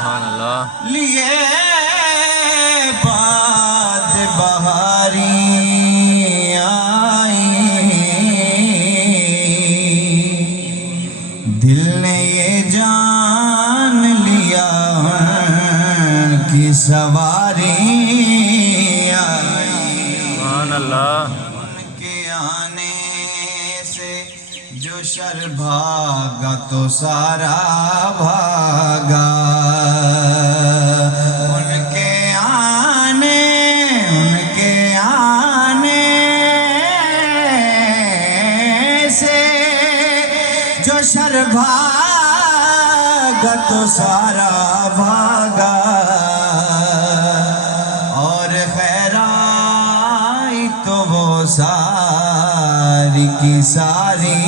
سبحان اللہ لیے باد بہاری آئی، دل نے یہ جان لیا ان کی سواری آئی، سبحان اللہ ان کے آنے سے جو شر بھاگا تو سارا بھاگا، ان کے آنے سے جو شر بھاگا تو سارا بھاگا، اور خیر آئی تو وہ ساری کی ساری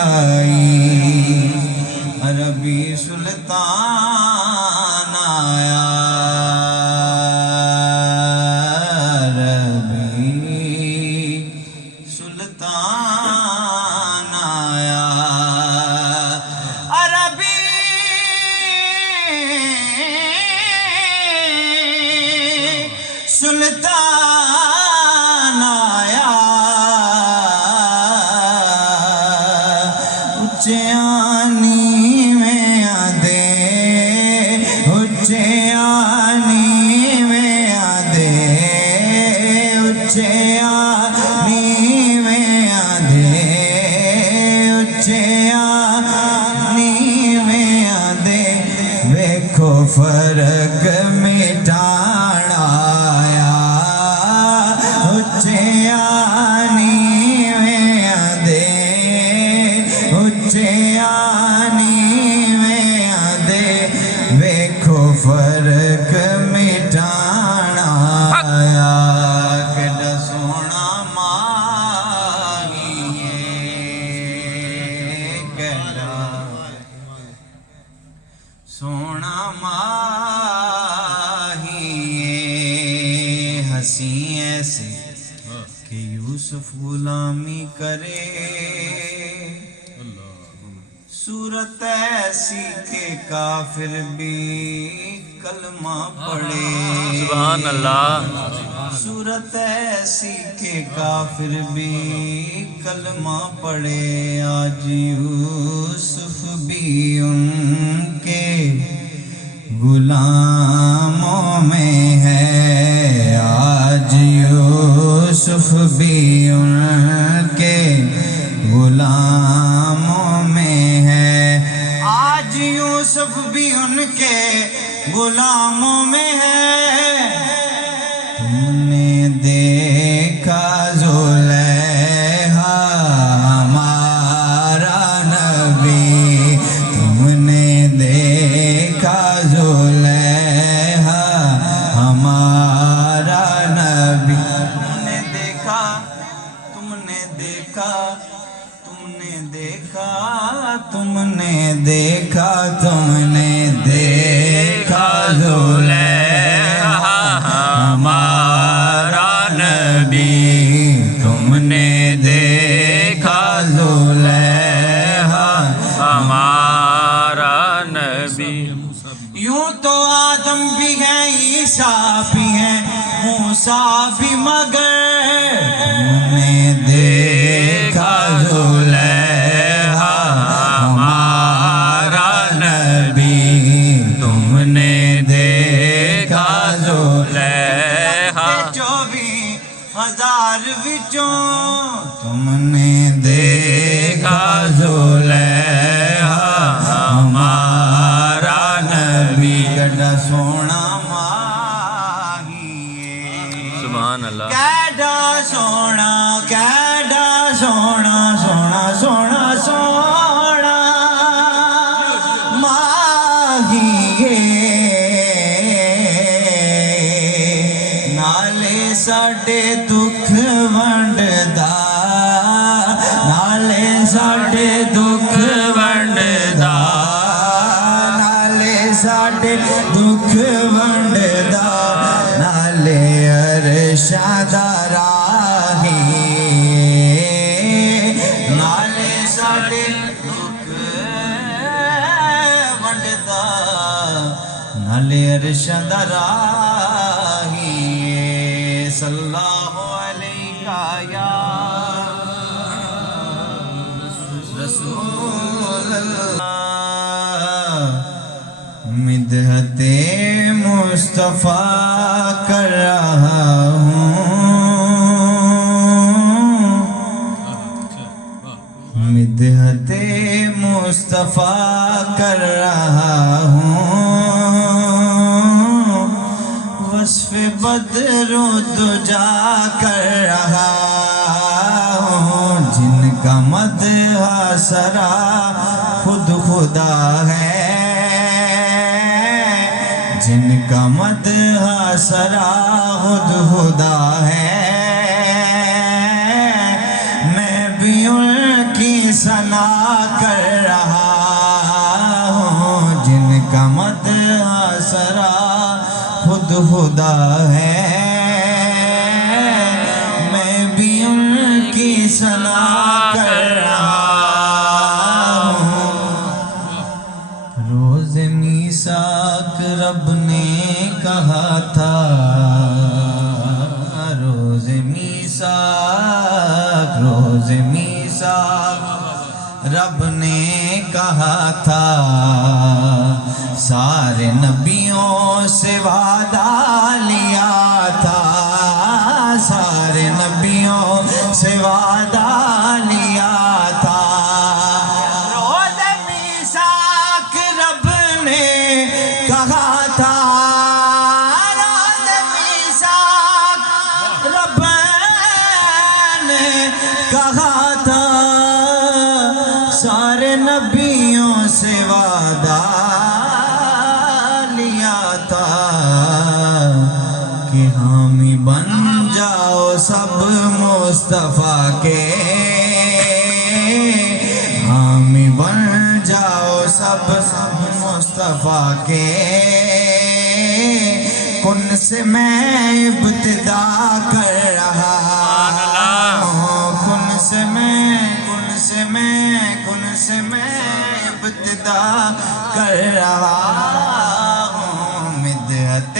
آئی، عربی سلطان آیا، عربی سلطان آیا، عربی سلطان آیا، اچیانی میں آدے، اچیانی میں آدے، اچیانی میں آدے، اچیانی میں آدے، ویکھو فرق مٹانا آیا، اچیانی میں آدے، اچیانی میں آدے، ویکھو فرق مٹانا آیا، کیڑا سونا ماہی ہے، کیڑا سونا ماہی ہے، ہنسی ایسے کہ یوسف غلامی کرے، صورت ایسی کہ کافر بھی کلمہ پڑھے، سبحان اللہ صورت ایسی کہ کافر بھی کلمہ پڑھے، آج یوسف بھی ان کے غلاموں میں ہے، آج یوسف بھی ان کے غلاموں میں ہے، آج یوسف بھی ان کے غلاموں میں ہے، تم نے دیکھا زلیخا ہمارا نبی، تم نے دیکھا زلیخا ہمارا نبی، تم نے دیکھا، تم نے دیکھا، تم نے دیکھا، تم نے دیکھا، تم نے دیکھا زلیخا ہمارا نبی، تم نے دیکھا زلیخا ہمارا نبی، یوں تو آدم بھی ہیں، عیسیٰ بھی ہیں، موسیٰ بھی، مگر تم نے دیکھا زلیخا ہمارا نبی، تم نے دیکھا زلیخا 24,000 وچوں، تم نے دیکھا زلیخا ہمارا نبی، کیڑا سونا ماہی ہے، سبحان اللہ کیڑا سونا، کیڑا سونا، سونا سونا سونا ماہی ہے، نالے ساڈے دکھ ونڈدا، نالے ساڈے دکھ ونڈدا، نالے ساڈے دکھ ونڈدا، نالے عرشاں دا راہ آل ارشد راہی صلی اللہ علیہ یا رسول اللہ مدحت مصطفیٰ کر رہا ہوں مدحت مصطفیٰ کر رہا ہوں وصف بدر و دجا کر رہا ہوں جن کا مدح سرا خود خدا ہے جن کا مدح سرا خود خدا ہے میں بھی ان کی ثنا کر رہا ہوں جن کا مدح سرا خود خدا ہے میں بھی ان کی ثنا کر رہا ہوں روز میثاق رب نے کہا تھا روز میثاق رب نے کہا تھا سارے نبیوں سے وعدہ لیا تھا سارے نبیوں سے وعدہ لیا تھا روز میثاق رب نے کہا تھا روز میثاق رب نے کہا تھا سارے نبیوں سے وعدہ لیا تھا کہ حامی بن جاؤ سب مصطفیٰ کے حامی بن جاؤ سب مصطفیٰ کے کن سے میں ابتدا کر رہا ہوں کن سے میں ابتدا کر رہا ہوں مدحت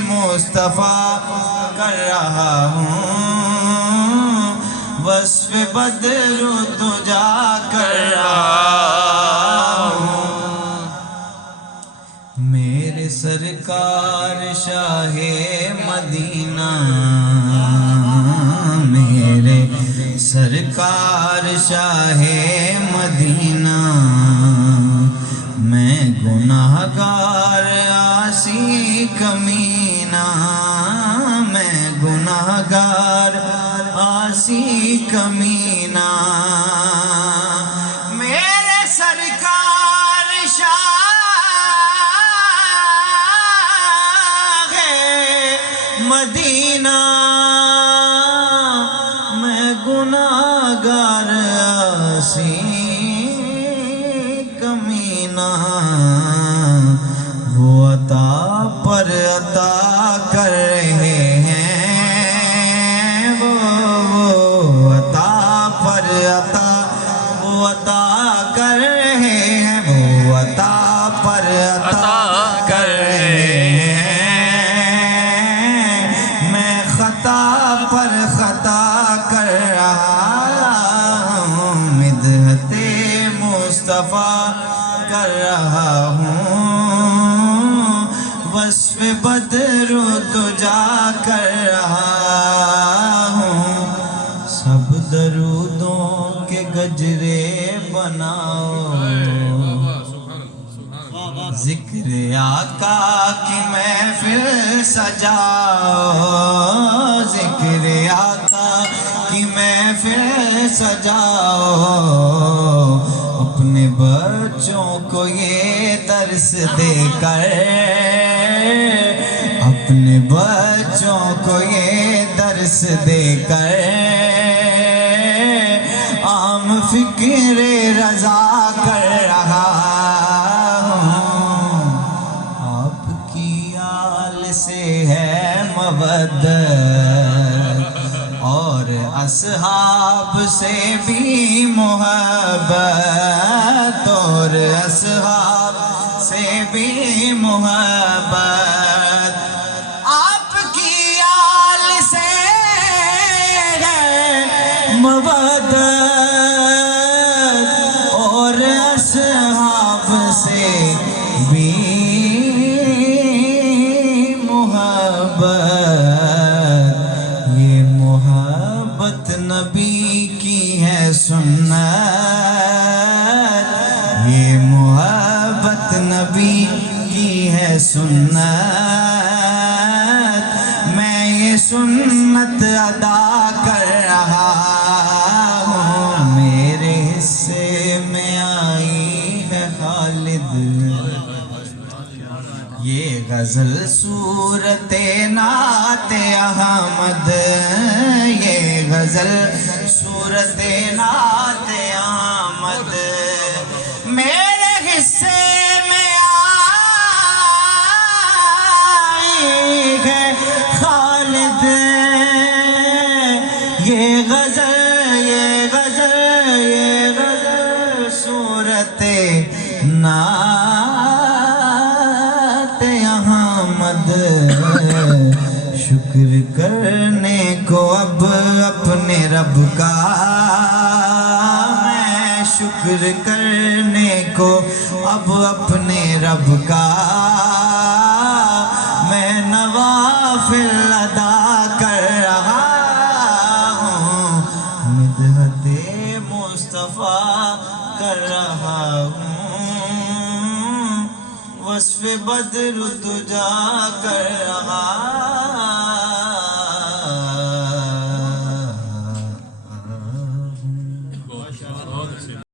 مصطفیٰ کر رہا ہوں وصف بدر و دجا کر رہا ہوں میرے سرکار شاہ مدینہ میرے سرکار شاہ مدینہ میں گناہ گار عاصی کمینہ میں گناہ گار عاصی کمینہ میرے سرکار شاہ مدینہ میں گناہ گار عاصی کمینہ وہ عطا پر عطا کر رہے ہیں وہ عطا پر عطا وہ عطا کر رہے ہیں وہ عطا پر عطا کر رہے ہیں میں خطا پر خطا کر رہا ہوں مدحت مصطفیٰ کر رہا ہوں وصف بدر و دجا کر رہا ہوں سب درودوں کے گجرے بناؤ ذکر آقا کی محفل سجاؤ ذکر آقا کی محفل سجاؤ اپنے بچوں کو یہ درس دے کر اپنے بچوں کو یہ درس دے کر عام فکر رضا کر رہا ہوں آپ کی آل سے ہے مودت اور اصحاب سے بھی محبت اور اصحاب سے بھی محبت آپ کی آل سے ہے مودت اور اصحاب سے بھی محبت یہ محبت نبی کی ہے سنت یہ محبت نبی کی ہے سنت میں یہ سنت ادا کر رہا ہوں میرے حصے میں آئی ہے خالد یہ غزل صورت نعت احمد یہ غزل صورت نعت احمد میرے حصے میں آئی ہے خالد یہ غزل صورت نعت احمد شکر کرنے کو اب اپنے رب کا میں شکر کرنے کو اب اپنے رب کا میں نوافل ادا کر رہا ہوں مدحت مصطفیٰ کر رہا ہوں وصف بدر تجا کر رہا